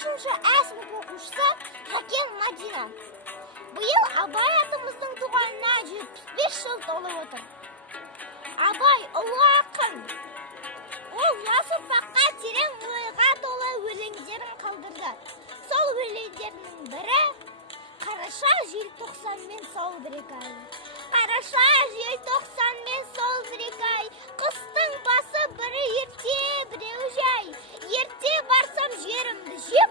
5-ші А сынып оқушысы Хакен Мадина. Биыл Абай атымыздың туғанына 75 жыл толып отыр. Абай ұлы ақын. Ол жас ұрпаққа терең ойға толы өлеңдерін қалдырды. Сол өлеңдерінің бірі Қараша желтоқсанмен сол бір ай. Қараша желтоқсанмен сол бір ай. Қыстың басы бірі ерте, біреуі жай. Ерте барсам жерімді жеп,